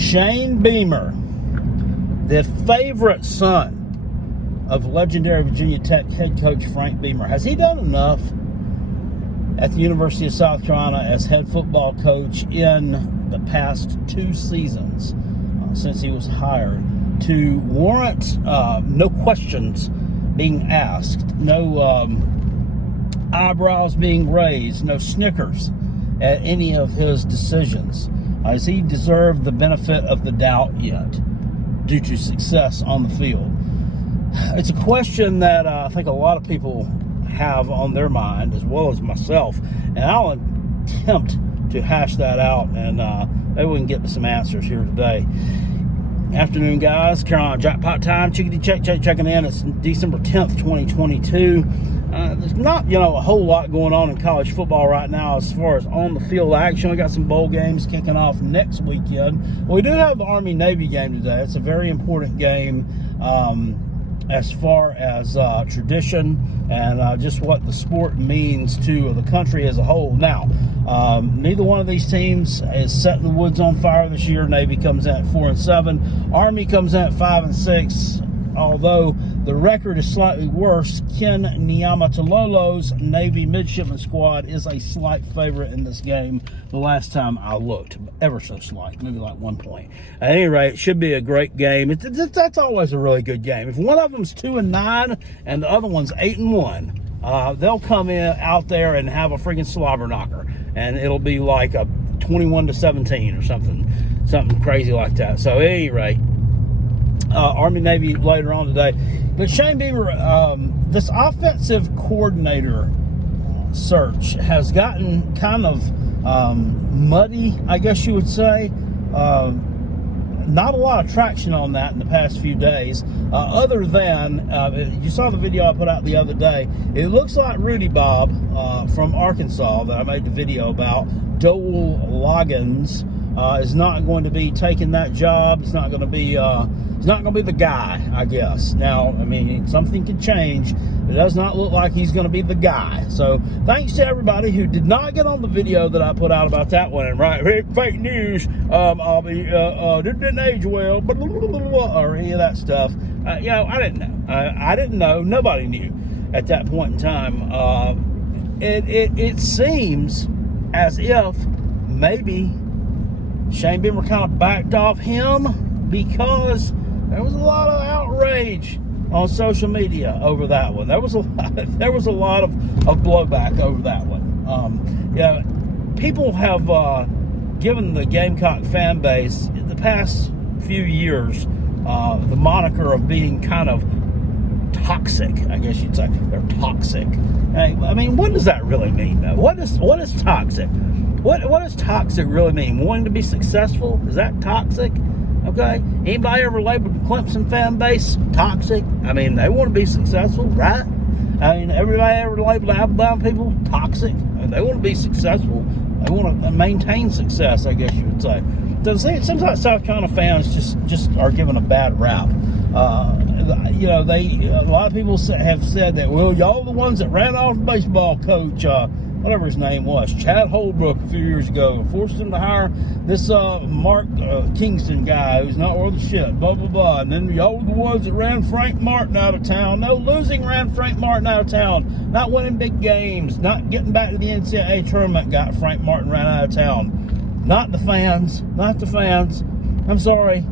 Shane Beamer, the favorite son of legendary Virginia Tech head coach Frank Beamer. Has he done enough at the University of South Carolina as head football coach in the past 2 seasons since he was hired to warrant no questions being asked, no eyebrows being raised, no snickers at any of his decisions? Has he deserved the benefit of the doubt yet due to success on the field? It's a question that I think a lot of people have on their mind, as well as myself, and I'll attempt to hash that out, and maybe we can get to some answers here today. Afternoon, guys. Carolina Jackpot time. Chickadee checking in. It's December 10th, 2022. There's not, a whole lot going on in college football right now as far as on the field action. We got some bowl games kicking off next weekend. Well, we do have the Army-Navy game today. It's a very important game as far as tradition and just what the sport means to the country as a whole. Now, neither one of these teams is setting the woods on fire this year. Navy comes in at 4-7. Army comes in at 5-6. Although the record is slightly worse, Ken Niumatalolo's Navy midshipman squad is a slight favorite in this game. The last time I looked, ever so slight, maybe like 1 point. At any rate, it should be a great game. That's always a really good game. If one of them's 2-9 and the other one's 8-1, they'll come in out there and have a freaking slobber knocker, and it'll be like a 21-17 or something crazy like that. So at any rate, Army-Navy later on today. But Shane Beamer, this offensive coordinator search has gotten kind of muddy, I guess you would say. Not a lot of traction on that in the past few days, other than, you saw the video I put out the other day. It looks like Rudy Bob from Arkansas that I made the video about, Dowell Loggins, is not going to be taking that job. It's not going to be the guy, I guess. Now, I mean, something could change. It does not look like he's going to be the guy. So, thanks to everybody who did not get on the video that I put out about that one. And right, fake news, didn't age well, or any of that stuff. I didn't know. I didn't know. Nobody knew at that point in time. It seems as if maybe Shane Beamer kind of backed off him because there was a lot of outrage on social media over that one. There was a lot of blowback over that one. People have given the Gamecock fan base in the past few years the moniker of being kind of toxic, I guess you'd say. They're toxic. Hey, I mean, what does that really mean, though? What is toxic? What does toxic really mean? Wanting to be successful? Is that toxic? Okay? Anybody ever labeled the Clemson fan base toxic? I mean, they want to be successful, right? I mean, everybody ever labeled Alabama people toxic? I mean, they want to be successful. They want to maintain success, I guess you would say. So sometimes South Carolina fans just are given a bad rap. A lot of people have said that, well, y'all are the ones that ran off the baseball coach, whatever his name was, Chad Holbrook, a few years ago, forced him to hire this Mark Kingston guy who's not worth a shit, blah, blah, blah. And then y'all were the ones that ran Frank Martin out of town. No, losing ran Frank Martin out of town. Not winning big games, not getting back to the NCAA tournament got Frank Martin ran out of town. Not the fans. I'm sorry.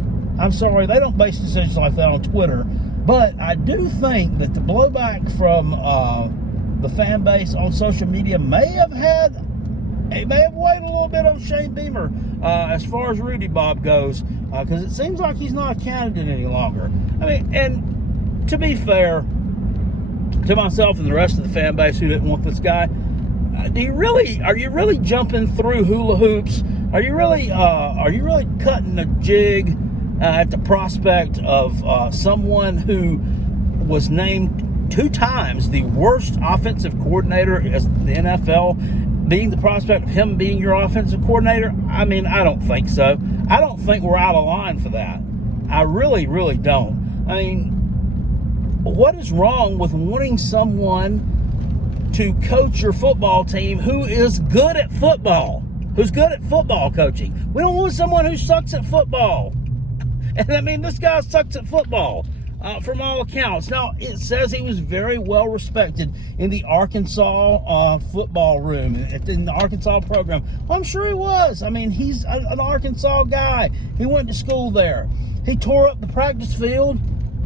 They don't base decisions like that on Twitter. But I do think that the blowback from the fan base on social media may have weighed a little bit on Shane Beamer as far as Rudy Bob goes, because it seems like he's not a candidate any longer. I mean, and to be fair to myself and the rest of the fan base who didn't want this guy, are you really jumping through hula hoops? Are you really cutting a jig at the prospect of someone who was named 2 times the worst offensive coordinator in the NFL, being the prospect of him being your offensive coordinator? I mean, I don't think so. I don't think we're out of line for that. I really, really don't. I mean, what is wrong with wanting someone to coach your football team who is good at football? who's good at football coaching. We don't want someone who sucks at football. And I mean, this guy sucks at football from all accounts. Now, it says he was very well respected in the Arkansas football room, in the Arkansas program. I'm sure he was. I mean, he's an Arkansas guy. He went to school there. He tore up the practice field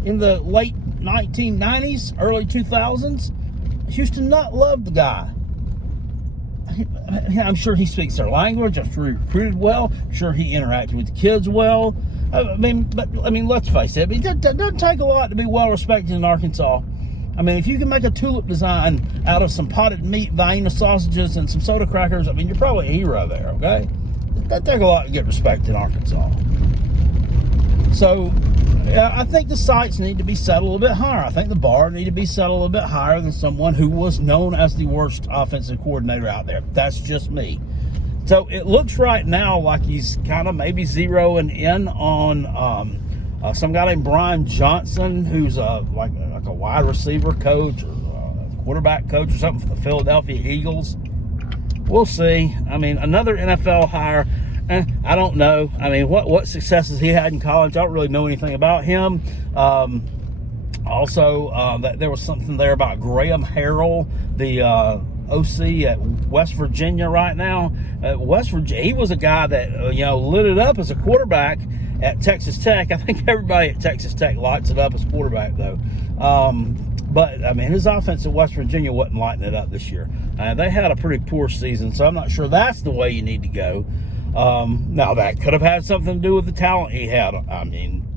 in the late 1990s, early 2000s. Houston Nutt loved the guy. I'm sure he speaks their language. I'm sure he recruited well. I'm sure he interacted with the kids well. I mean, let's face it. It doesn't take a lot to be well respected in Arkansas. I mean, if you can make a tulip design out of some potted meat, Vienna sausages, and some soda crackers, I mean, you're probably a hero there, okay? It doesn't take a lot to get respect in Arkansas. So, I think the sights need to be set a little bit higher. I think the bar need to be set a little bit higher than someone who was known as the worst offensive coordinator out there. That's just me. So it looks right now like he's kind of maybe zeroing in on some guy named Brian Johnson, who's like a wide receiver coach or a quarterback coach or something for the Philadelphia Eagles. We'll see. I mean, another NFL hire. I don't know. I mean, what successes he had in college, I don't really know anything about him. Also, that there was something there about Graham Harrell, the OC at West Virginia right now. West Virginia, he was a guy that lit it up as a quarterback at Texas Tech. I think everybody at Texas Tech lights it up as quarterback, though. But, I mean, his offense at West Virginia wasn't lighting it up this year. They had a pretty poor season, so I'm not sure that's the way you need to go. Now, that could have had something to do with the talent he had. I mean,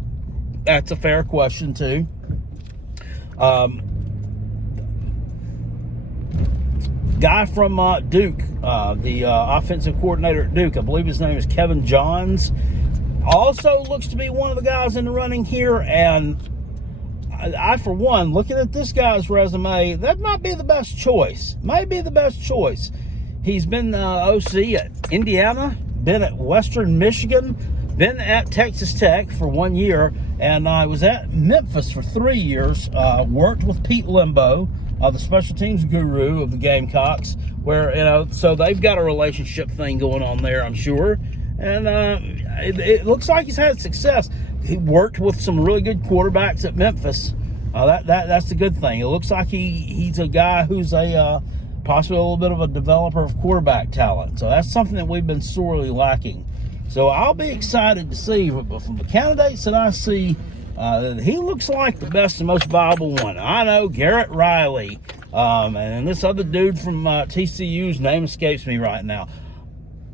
that's a fair question, too. Guy from Duke, the offensive coordinator at Duke, I believe his name is Kevin Johns, also looks to be one of the guys in the running here. And I, for one, looking at this guy's resume, that might be the best choice. Might be the best choice. He's been OC at Indiana, been at Western Michigan, been at Texas Tech for 1 year, and I was at Memphis for 3 years. Worked with Pete Lembo, the special teams guru of the Gamecocks, where so they've got a relationship thing going on there, I'm sure. And it looks like he's had success. He worked with some really good quarterbacks at Memphis. That's the good thing. It looks like he's a guy who's possibly a little bit of a developer of quarterback talent. So that's something that we've been sorely lacking. So I'll be excited to see. But from the candidates that I see, he looks like the best and most viable one. I know Garrett Riley, and this other dude from TCU's name escapes me right now.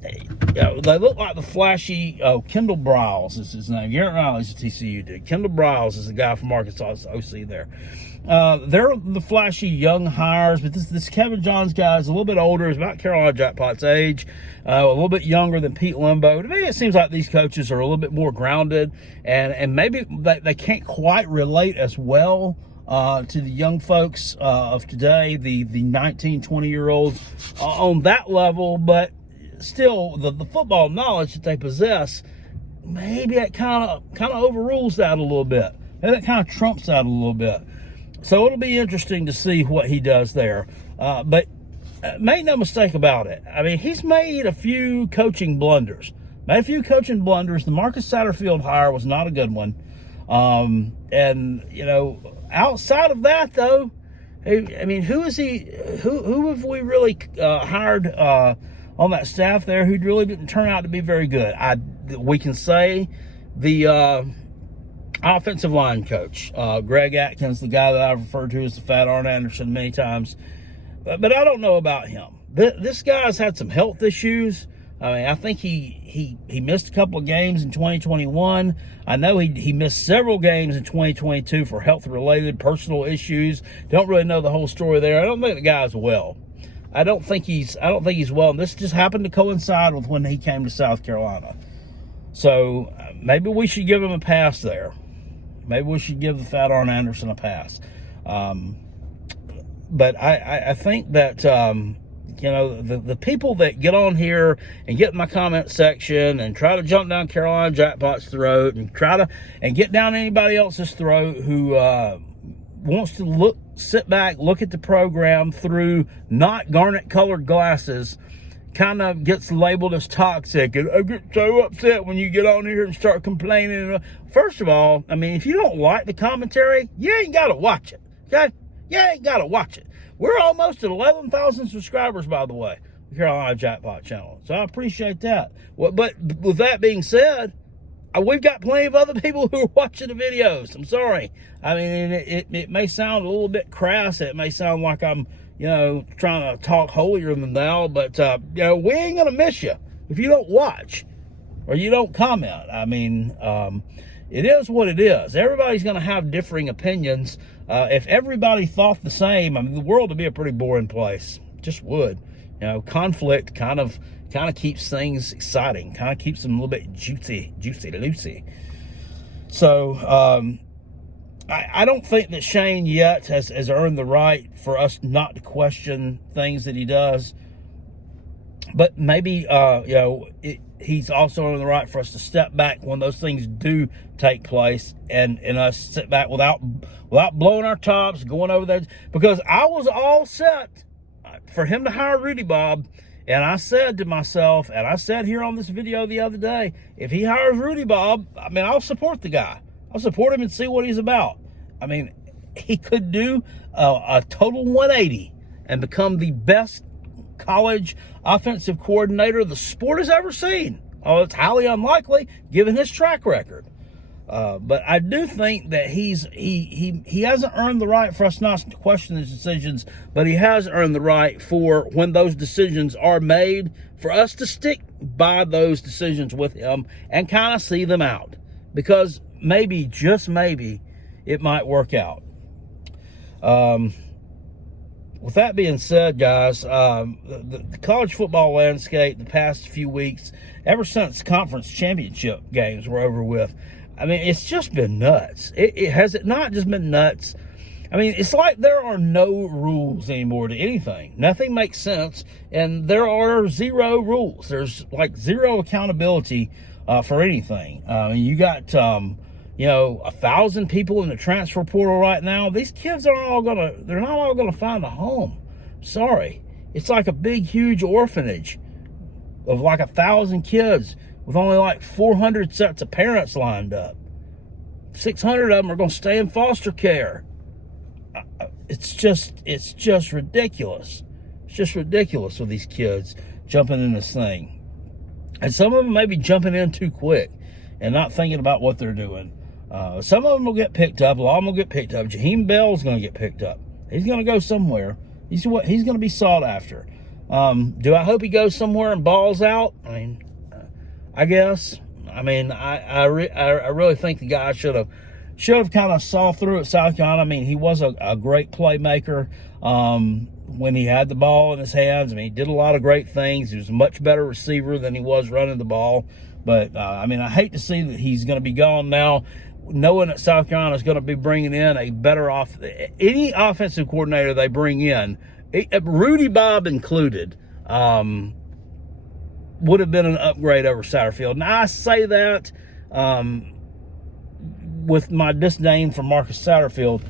They look like the flashy. Kendall Briles is his name. Garrett Riley's a TCU dude. Kendall Briles is the guy from Arkansas, OC there. They're the flashy young hires, but this Kevin Johns guy is a little bit older. He's about Carolina Jackpot's age, a little bit younger than Pete Lembo. To me, it seems like these coaches are a little bit more grounded, and maybe they can't quite relate as well to the young folks of today, the 19, 20-year-olds on that level, but still the football knowledge that they possess, maybe that kind of overrules that a little bit. Maybe that kind of trumps that a little bit. So it'll be interesting to see what he does there. But make no mistake about it. I mean, he's made a few coaching blunders. The Marcus Satterfield hire was not a good one. And outside of that, though, I mean, who is he? Who have we really hired on that staff there who really didn't turn out to be very good? We can say the offensive line coach, Greg Atkins, the guy that I've referred to as the Fat Arn Anderson many times, but I don't know about him. This guy's had some health issues. I mean, I think he missed a couple of games in 2021. I know he missed several games in 2022 for health-related personal issues. Don't really know the whole story there. I don't think the guy's well. I don't think he's well. And this just happened to coincide with when he came to South Carolina. So maybe we should give him a pass there. Maybe we should give the Fat Arn Anderson a pass. But I think that, the people that get on here and get in my comment section and try to jump down Carolina Jackpot's throat and and get down anybody else's throat who wants to sit back, look at the program through not garnet colored glasses, kind of gets labeled as toxic, and I get so upset when you get on here and start complaining. First of all, I mean, if you don't like the commentary, you ain't got to watch it, okay? You ain't got to watch it. We're almost at 11,000 subscribers, by the way, the Carolina Jackpot channel, so I appreciate that. Well, but with that being said, we've got plenty of other people who are watching the videos. I'm sorry. I mean, it may sound a little bit crass. It may sound like I'm, trying to talk holier than thou, but, we ain't going to miss you if you don't watch or you don't comment. I mean, it is what it is. Everybody's going to have differing opinions. If everybody thought the same, I mean, the world would be a pretty boring place. Just would. Conflict kind of keeps things exciting, kind of keeps them a little bit juicy. So, I don't think that Shane yet has earned the right for us not to question things that he does. But maybe, he's also earned the right for us to step back when those things do take place and us sit back without blowing our tops, going over there. Because I was all set for him to hire Rudy Bob. And I said to myself, and I said here on this video the other day, if he hires Rudy Bob, I mean, I'll support the guy. I'll support him and see what he's about. I mean, he could do a total 180 and become the best college offensive coordinator the sport has ever seen. Oh, it's highly unlikely given his track record. But I do think that he hasn't earned the right for us not to question his decisions, but he has earned the right for when those decisions are made, for us to stick by those decisions with him and kind of see them out. Because maybe, just maybe, it might work out. With that being said, guys, the college football landscape the past few weeks, ever since conference championship games were over with, I mean, it's just been nuts. Has it not just been nuts? I mean, it's like there are no rules anymore to anything. Nothing makes sense, and there are zero rules. There's like zero accountability for anything. You got 1,000 people in the transfer portal right now. These kids they're not all gonna find a home. Sorry. It's like a big, huge orphanage of like 1,000 kids with only like 400 sets of parents lined up. 600 of them are gonna stay in foster care. It's just ridiculous. It's just ridiculous with these kids jumping in this thing. And some of them may be jumping in too quick and not thinking about what they're doing. Some of them will get picked up. A lot of them will get picked up. Jaheim Bell's going to get picked up. He's going to go somewhere. He's going to be sought after. Do I hope he goes somewhere and balls out? I mean, I guess. I mean, I really think the guy should have kind of saw through at South Carolina. I mean, he was a great playmaker when he had the ball in his hands. I mean, he did a lot of great things. He was a much better receiver than he was running the ball. But, I mean, I hate to see that he's going to be gone now, knowing that South Carolina is going to be bringing in a better any offensive coordinator they bring in, Rudy Bob included, would have been an upgrade over Satterfield. Now, I say that with my disdain for Marcus Satterfield.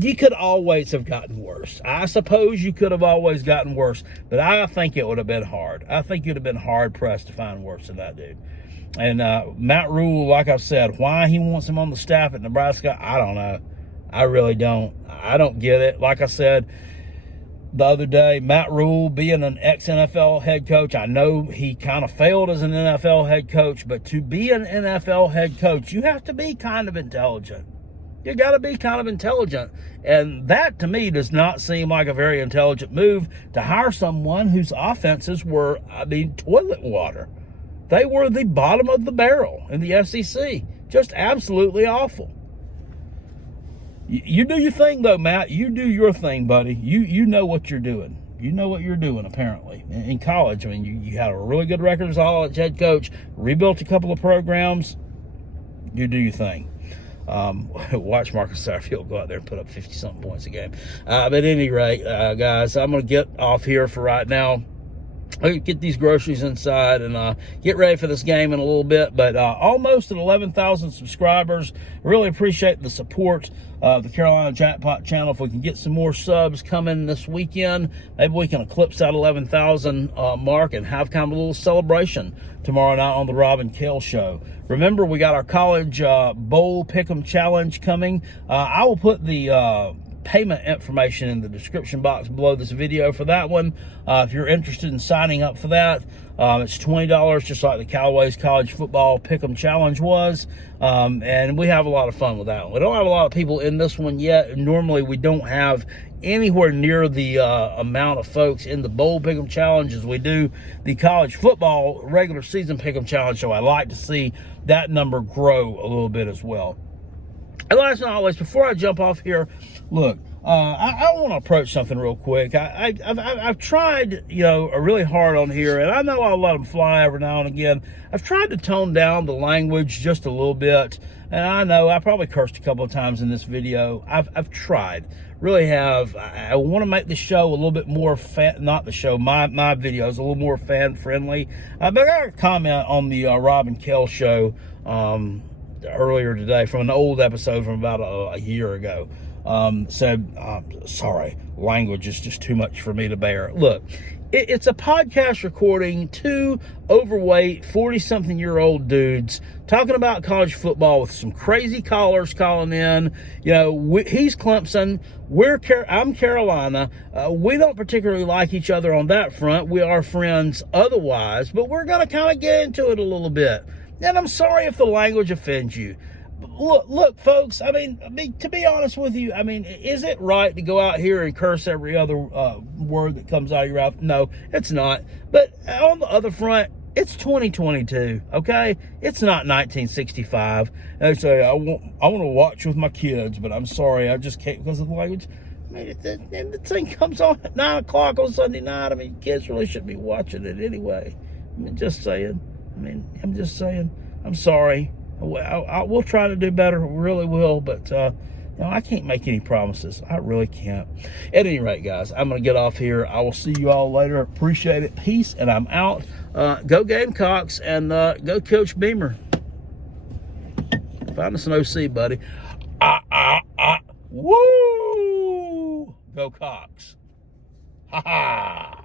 You could always have gotten worse. I suppose you could have always gotten worse, but I think it would have been hard. I think you'd have been hard-pressed to find worse than that dude. And Matt Rhule, like I've said, why he wants him on the staff at Nebraska, I don't know. I really don't. I don't get it. Like I said the other day, Matt Rhule being an ex-NFL head coach, I know he kind of failed as an NFL head coach, but to be an NFL head coach, you have to be kind of intelligent. You got to be kind of intelligent. And that, to me, does not seem like a very intelligent move to hire someone whose offenses were, toilet water. They were the bottom of the barrel in the SEC. Just absolutely awful. You do your thing, though, Matt. You do your thing, buddy. You know what you're doing. You know what you're doing, apparently. In college, I mean, you had a really good record as a head coach, rebuilt a couple of programs. You do your thing. Watch Marcus Satterfield go out there and put up 50-something points a game. But at any rate, guys, I'm going to get off here for right now. get these groceries inside and get ready for this game in a little bit. But almost at 11,000 subscribers. Really appreciate the support of the Carolina Jackpot channel. If we can get some more subs coming this weekend, maybe we can eclipse that 11,000 mark and have kind of a little celebration tomorrow night on the Rob and Kale Show. Remember, we got our college bowl pick'em challenge coming. I will put the payment information in the description box below this video for that one. If you're interested in signing up for that, it's $20, just like the Callaway's College Football Pick'em Challenge was. And we have a lot of fun with that one. We don't have a lot of people in this one yet. Normally, we don't have anywhere near the amount of folks in the Bowl Pick'em Challenge as we do the College Football Regular Season Pick'em Challenge. So I like to see that number grow a little bit as well. And last but not always, before I jump off here, look, I want to approach something real quick. I've tried, really hard on here, and I know I'll let them fly every now and again. I've tried to tone down the language just a little bit, and I know I probably cursed a couple of times in this video. I've tried, really have. I want to make the show a little bit more not the show, my videos a little more fan friendly. But I got a comment on the Rob and Kale Show earlier today from an old episode from about a year ago. Said, sorry, language is just too much for me to bear. Look, it's a podcast recording, two overweight 40-something-year-old dudes talking about college football with some crazy callers calling in. He's Clemson, I'm Carolina. We don't particularly like each other on that front. We are friends otherwise, but we're going to kind of get into it a little bit. And I'm sorry if the language offends you. Look, folks, I mean, to be honest with you, is it right to go out here and curse every other word that comes out of your mouth? No, it's not. But on the other front, it's 2022, okay? It's not 1965. And they say, I want to watch with my kids, but I'm sorry, I just can't because of the language. The thing comes on at 9 o'clock on Sunday night. Kids really shouldn't be watching it anyway. Just saying. I'm just saying. I'm sorry. We'll try to do better. We really will. But, I can't make any promises. I really can't. At any rate, guys, I'm going to get off here. I will see you all later. Appreciate it. Peace. And I'm out. Go Gamecocks and go Coach Beamer. Find us an OC, buddy. Woo! Go Cox. Ha ha.